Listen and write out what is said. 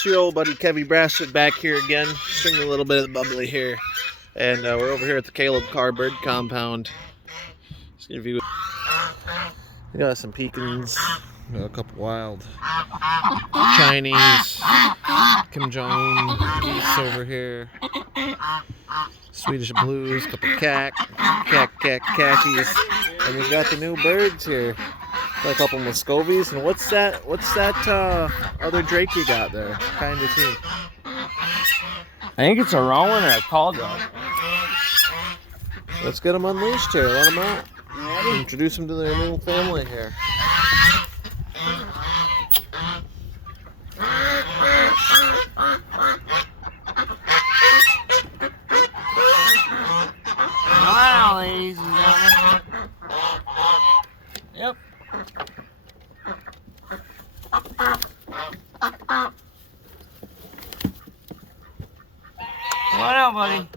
It's your old buddy Kevy Brassett back here again, stringing a little bit of the bubbly here. And we're over here at the Carr bird compound. Just give you. We got some pecans, a couple wild Chinese, Kim Jong geese over here, Swedish blues, couple khakis, and we've got the new birds here. Got a couple muscovys, and what's that other drake you got there? Kind of team. I think it's a rowan or a call dog. Let's get them unleashed here. Let them out. Introduce them to their new family here. Wow, ladies and gentlemen. Yep. Come on out, buddy.